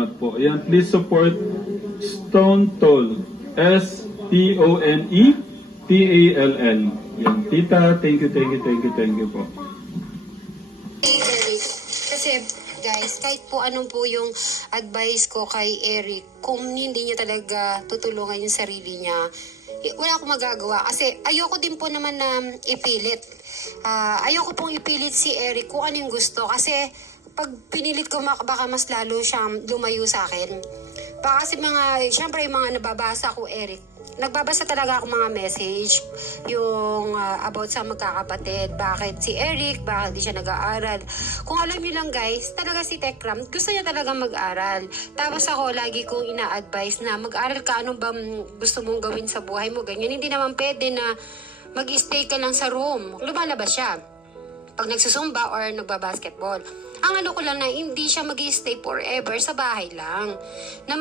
salamat po. Ayan, please support Stone Toll. STONETALL. Yan, tita, thank you po. Eric, kasi guys, kahit po anong po yung advice ko kay Eric, kung hindi niya talaga tutulungan yung sarili niya, wala akong magagawa. Kasi ayoko din po naman na ipilit. Ayoko pong ipilit si Eric kung ano yung gusto. Kasi pag pinilit ko, baka mas lalo siyang lumayo sa akin. Baka kasi syempre yung mga nababasa ko, Eric, nagbabasa talaga ako mga message yung about sa magkakapatid. Bakit si Eric, bakit di siya nag-aaral. Kung alam niyo lang guys, talaga si Tekram, gusto niya talaga mag-aral. Tapos ako, lagi kong ina-advise na mag-aral ka, ano ba gusto mong gawin sa buhay mo, ganyan. Hindi naman pwede na mag-stay ka lang sa room. Lumalabas siya pag nagsusumba or nagbabasketball. Ang ano ko lang na hindi siya mag-stay forever sa bahay lang. Na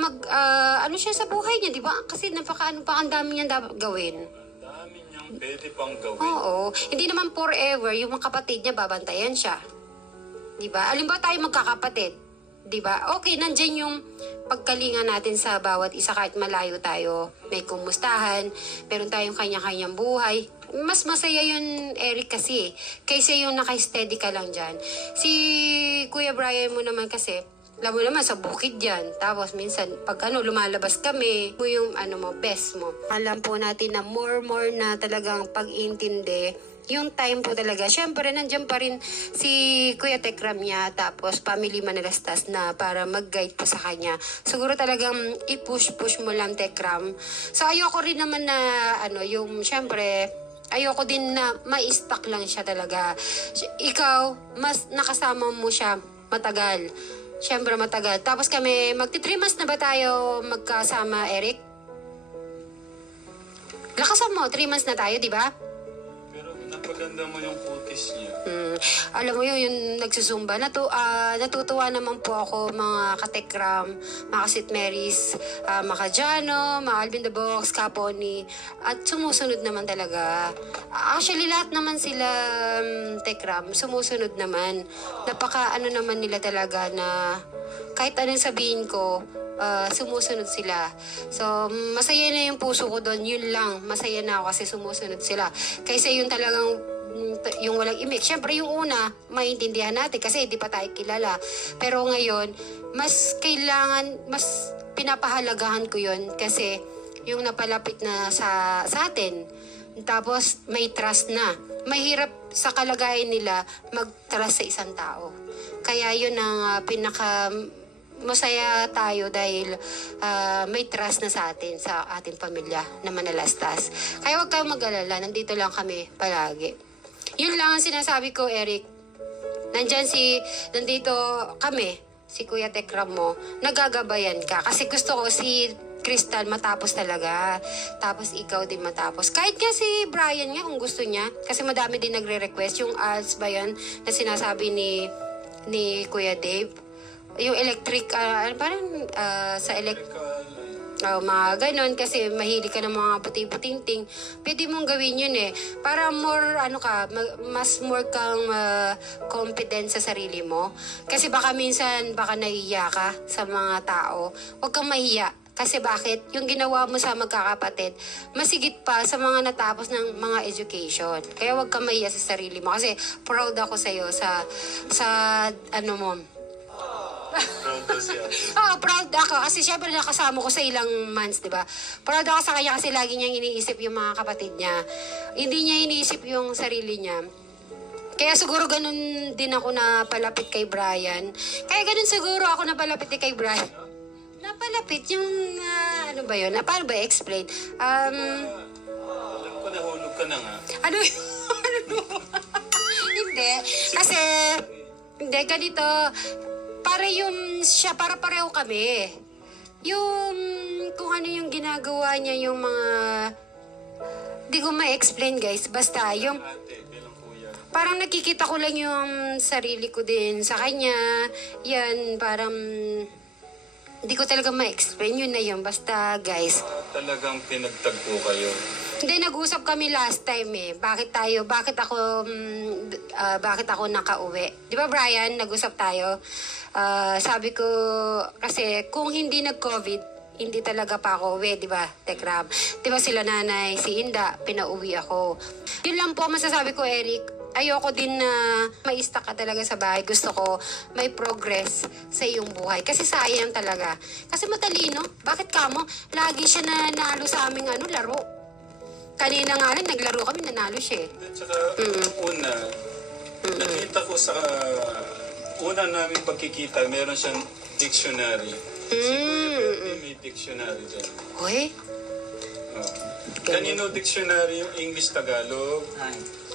ano siya sa buhay niya, di ba? Kasi ang dami niyang dapat gawin. Ang dami niyang pwede pang gawin. Oo. Hindi naman forever, yung mga kapatid niya, babantayan siya. Di ba? Alimbawa tayo magkakapatid. Di ba? Okay, nandyan yung pagkalinga natin sa bawat isa kahit malayo tayo. May kumustahan, meron tayong kanya-kanyang buhay. Mas masaya yun, Eric, kasi kaysa yung naka-steady ka lang dyan. Si Kuya Brian mo naman kasi, alam mo naman, sa bukid yan. Tapos minsan, pag lumalabas kami, yung best mo. Alam po natin na more na talagang pag-intindi, yung time po talaga. Siyempre, nandiyan pa rin si Kuya Tekram niya, tapos Family Manalastas na para mag-guide po sa kanya. Siguro talagang i-push mo lang, Tekram. So, ayoko rin naman na, siyempre, ayoko din na ma-stuck lang siya talaga. Ikaw, mas nakasama mo siya matagal. Siyempre matagal. Tapos kami, magti-3 months na ba tayo magkasama, Eric? Lakasan mo, 3 months na tayo, di ba? Pero napaganda mo yung kutis niya. Alam mo yung nagsusumba. Natutuwa naman po ako, mga katekram, mga kasit Marys, mga Kajano, mga Alvin the Box, Kaponi, at sumusunod naman talaga. Actually, lahat naman sila, tekram, sumusunod naman. Naman nila talaga na kahit anong sabihin ko, sumusunod sila. So, masaya na yung puso ko doon. Yun lang. Masaya na ako kasi sumusunod sila. Kaysa yung talagang yung walang imik. Siyempre, yung una, maintindihan natin kasi hindi pa tayo kilala. Pero ngayon, mas pinapahalagahan ko yun kasi yung napalapit na sa atin. Tapos, may trust na. Mahirap sa kalagayan nila mag-trust sa isang tao. Kaya yun ang masaya tayo dahil may trust na sa atin, sa ating pamilya na Manalastas. Kaya huwag kayong mag-alala, nandito lang kami palagi. Yun lang ang sinasabi ko, Eric. Nandito kami, si Kuya Tekram mo, nagagabayan ka. Kasi gusto ko si Crystal matapos talaga. Tapos ikaw din matapos. Kahit nga si Brian nga kung gusto niya. Kasi madami din nagre-request. Yung ads ba yan na sinasabi ni Kuya Dave? Yung electric, sa mga ganon, kasi mahilig ka ng mga puting-puting-ting, pwede mong gawin yun para more, mas more kang confident sa sarili mo. Kasi baka minsan, nahiya ka sa mga tao. Huwag kang mahiya. Kasi bakit? Yung ginawa mo sa magkakapatid, masigit pa sa mga natapos ng mga education. Kaya huwag kang mahiya sa sarili mo. Kasi proud ako sa'yo sa mo. Proud ko siya. Proud ako. Kasi syempre nakasama ko sa ilang months, di ba? Proud ako sa kanya kasi lagi niyang iniisip yung mga kapatid niya. Hindi niya iniisip yung sarili niya. Kaya siguro ganun din ako napalapit kay Brian. Kaya ganun siguro ako napalapit kay Brian. Napalapit yung, ano ba yun? Paano ba explain? Alam ko nahulog ka na nga. Ano? Hindi. Kasi, hindi, ganito. Para pareho kami. Yung, kung ano yung ginagawa niya, yung mga, di ko ma-explain guys. Basta, yung, Ate, bilang kuya. parang nakikita ko lang yung sarili ko din sa kanya. Yan, parang, di ko talaga ma-explain. Yun na yun. Basta, guys. Talagang pinagtagpo kayo. Hindi, nag-usap kami last time eh. Bakit ako nakauwi? Di ba Brian, nag-usap tayo? Sabi ko, kasi kung hindi nag-COVID, hindi talaga pa ako uwi, di ba, Tekram? Di ba sila nanay, si Inda, pinauwi ako. Yun lang po masasabi ko, Eric. Ayoko din na ma-stuck ka talaga sa bahay. Gusto ko may progress sa iyong buhay. Kasi sayang talaga. Kasi matalino. Bakit kamo? Lagi siya nanalo sa aming laro. Kanina nga rin, naglaro kami, nanalo siya eh. At saka, una, nakita ko sa una namin pagkikita, meron siyang dictionary. Si Kuya Kirby may dictionary dyan. Hoy? Oh. Kanino dictionary yung English-Tagalog?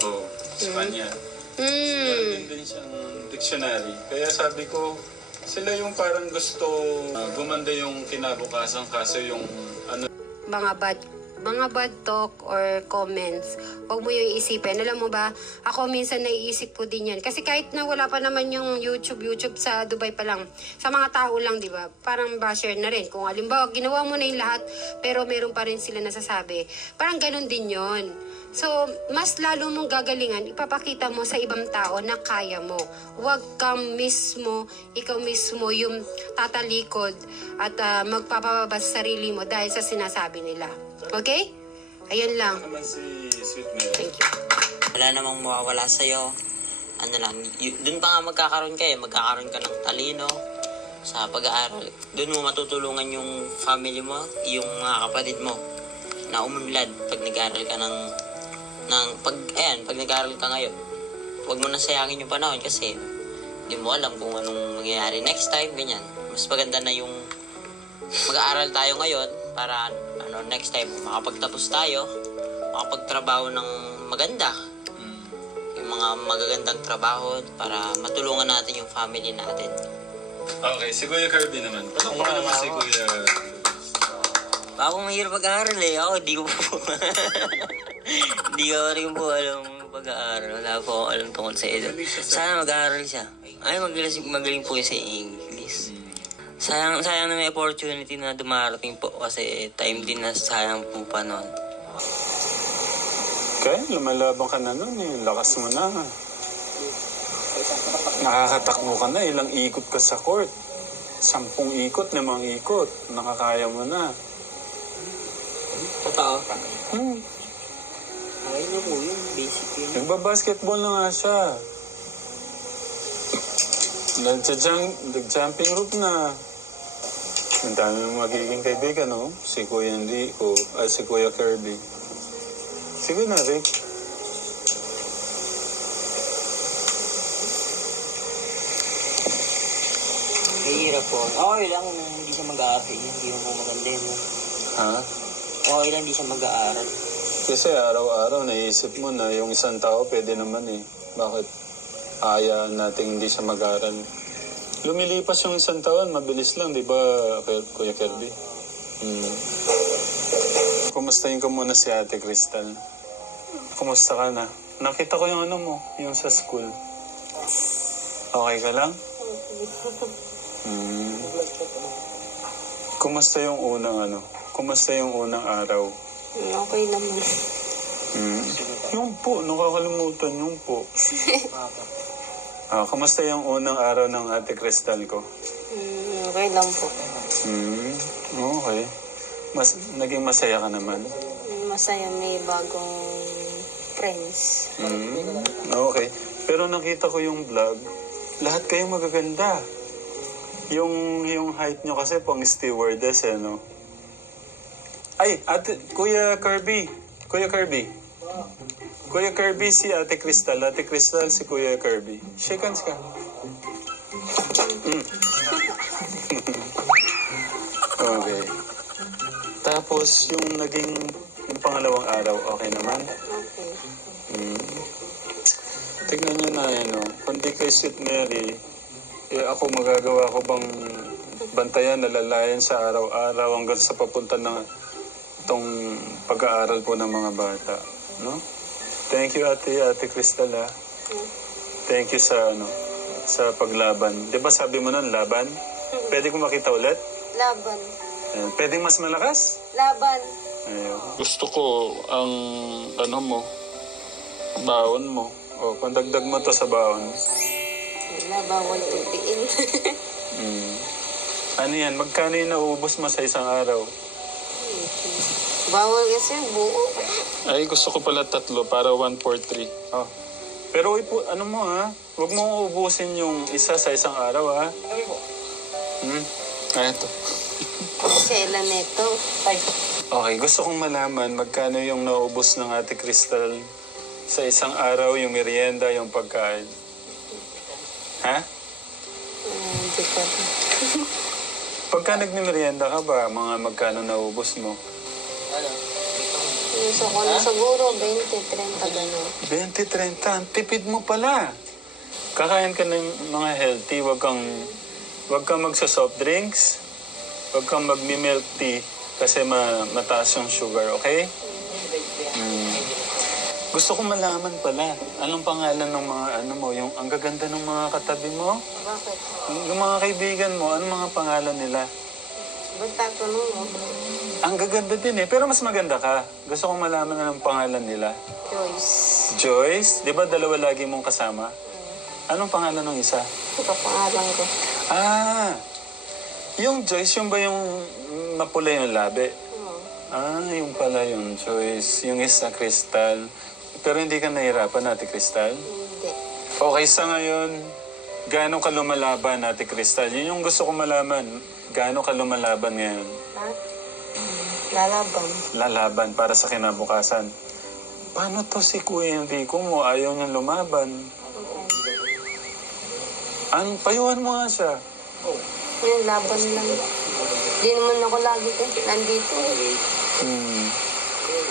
Oo, sa kanya. Meron din siyang dictionary. Kaya sabi ko, sila yung parang gusto gumanda yung kinabukasan kaso yung Mga bad talk or comments, huwag mo yung isipin. Alam mo ba, ako minsan naiisip ko din yan. Kasi kahit na wala pa naman yung YouTube sa Dubai pa lang, sa mga tao lang, di ba? Parang basher na rin. Kung halimbawa, ginawa mo na yung lahat, pero meron pa rin sila nasasabi. Parang ganun din yon. So, mas lalo mong gagalingan, ipapakita mo sa ibang tao na kaya mo. Huwag kang mismo, ikaw mismo yung tatalikod at magpapababa sa sarili mo dahil sa sinasabi nila. Okay? Ayun lang. naman si Sweet Mary. Thank you. Wala namang mawawala sa'yo. Ano lang, dun pa nga magkakaroon magkakaroon ka ng talino sa pag-aaral. Dun mo matutulungan yung family mo, yung mga kapatid mo na umunlad pag nag-aaral ka pag nag-aaral ka ngayon. Huwag mo na sayangin yung panahon kasi hindi mo alam kung anong mangyayari next time, ganyan. Mas maganda na yung mag-aaral tayo ngayon para next time makapagtapos tayo, makapagtrabaho ng maganda. Yung mga magagandang trabaho para matulungan natin yung family natin. Okay, si Kuya Kirby naman. Paano ka naman si Kuya? Ako mahirap pag-aaral eh. Ako, di ko po. Hindi ko rin po alam pag-aaral. Wala po akong alam tungkol sa edad. Sana mag-aaral siya. Ay, magaling po siya sa English. Sayang na may opportunity na dumarating po kasi time din na sayang po pa noon. Kaya lumalabang ka na nun eh. Lakas mo na. Nakakatakbo ka na. Ilang ikot ka sa court. 10 ikot, 5 ikot. Nakakaya mo na. Totoo? Hmm. Ay, yun po yun. Basic yun. Nagbabasketball na nga siya. Nag-jumping rope na. Ang dami mong magiging kaibigan, no? Si Kuya Enrico, si Kuya Kirby. Sige na, Rick. Mahirap po. Okay lang, hindi siya mag-aaral. Hindi mo po maganda yun. Ha? Okay lang, hindi siya mag-aaral. Kasi araw-araw naisip mo na yung isang tao pwede naman eh. Bakit hayaan natin hindi siya mag-aral? Lumilipas yung isang taon, mabilis lang, di ba, Kuya Kirby? Kumustahin ko muna si Ate Crystal. Kumusta ka na? Nakita ko yung mo, yung sa school. Okay ka lang? Kumusta yung Kumusta yung unang araw? Okay naman. Yung po, nakakalimutan yung po. Kumusta yung unang araw ng Ate Crystal ko? Okay lang po. Okay. Naging masaya ka naman? Masaya, may bagong friends. Okay. Pero nakita ko yung vlog, lahat kayo magaganda. Yung height nyo kasi pang stewardess no? Ay, Kuya Kirby, si Ate Crystal. Ate Crystal, si Kuya Kirby. Shake hands ka. Okay. Tapos, yung pangalawang araw, okay naman? Okay. Tignan nyo na kundi kay Sweet Mary, ako magagawa ko bang bantayan, nalalayan sa araw-araw hanggang sa papunta ng itong pag-aaral po ng mga bata, no? Thank you Ate Crystal Thank you sa paglaban. 'Di ba sabi mo nun, laban? Pwede ko makita ulit? Laban. Pwedeng mas malakas? Laban. Ayun. Gusto ko ang ano mo, baon mo. O, pandagdag mo to sa baon. Wala, bawal tutiin. Ano yan? Magkano yung nauubos mo sa isang araw? Bawal kasi buo. Ay, gusto ko pala 3 para 1 for 3. Oh. Pero ano mo ha? Huwag mo ubusin yung isa sa isang araw ha? Ito. Sela neto. Okay, gusto kong malaman magkano yung naubos ng Ate Crystal sa isang araw, yung merienda, yung pagkain. Ha? Hindi ko. Pagka nagmimerienda ka ba, mga magkano naubos mo? Gusto ko na siguro 20-30 gano'n. 20-30, ang tipid mo pala. Kakain ka ng mga healthy, wag kang magsa-soft drinks, wag kang magmi-milk tea kasi mataas yung sugar, okay? Gusto ko malaman pala, anong pangalan ng mga mo, yung ang gaganda ng mga katabi mo? Bakit? Yung mga kaibigan mo, anong mga pangalan nila? Ba't tatanong mo? Ang gaganda din eh, pero mas maganda ka. Gusto kong malaman anong pangalan nila. Joyce. Joyce? Di ba dalawa lagi mong kasama? Anong pangalan ng isa? Ito pangalan ko. Ah, yung Joyce, yung ba yung mapula yung labi? Yung pala yung Joyce. Yung isa, Crystal. Pero hindi ka nahirapan, Ate Crystal? Hindi. Okay, sa ngayon, gaano ka lumalaban, Ate Crystal? Yun yung gusto ko malaman. Gaano ka lumalaban ngayon? Ha? Lalaban. Lalaban para sa kinabukasan. Paano to si Kuya Enrico mo? Ayaw niyang lumaban. Payuhan mo nga siya. Yung laban lang. Di naman ako lagi nandito.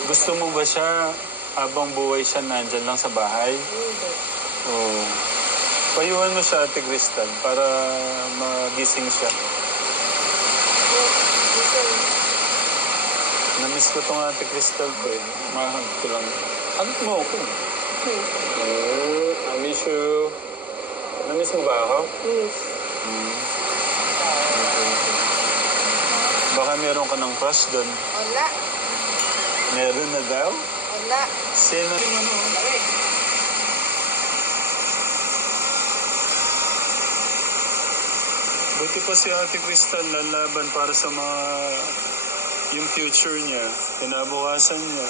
Gusto mo ba siya habang buhay siya nandyan lang sa bahay? Hindi. Oo. Payuhan mo siya, Ate Crystal, para magising siya. Namiss ko tong Ate Crystal ko eh. Mahal ko lang. Hagit mo ako. I miss you. Namiss mo ba ako? Yes. Baka meron ka ng crush doon. Wala. Meron na daw? Wala. Sino? Buti pa si Ate Crystal lalaban para sa yung future niya, kinabukasan niya.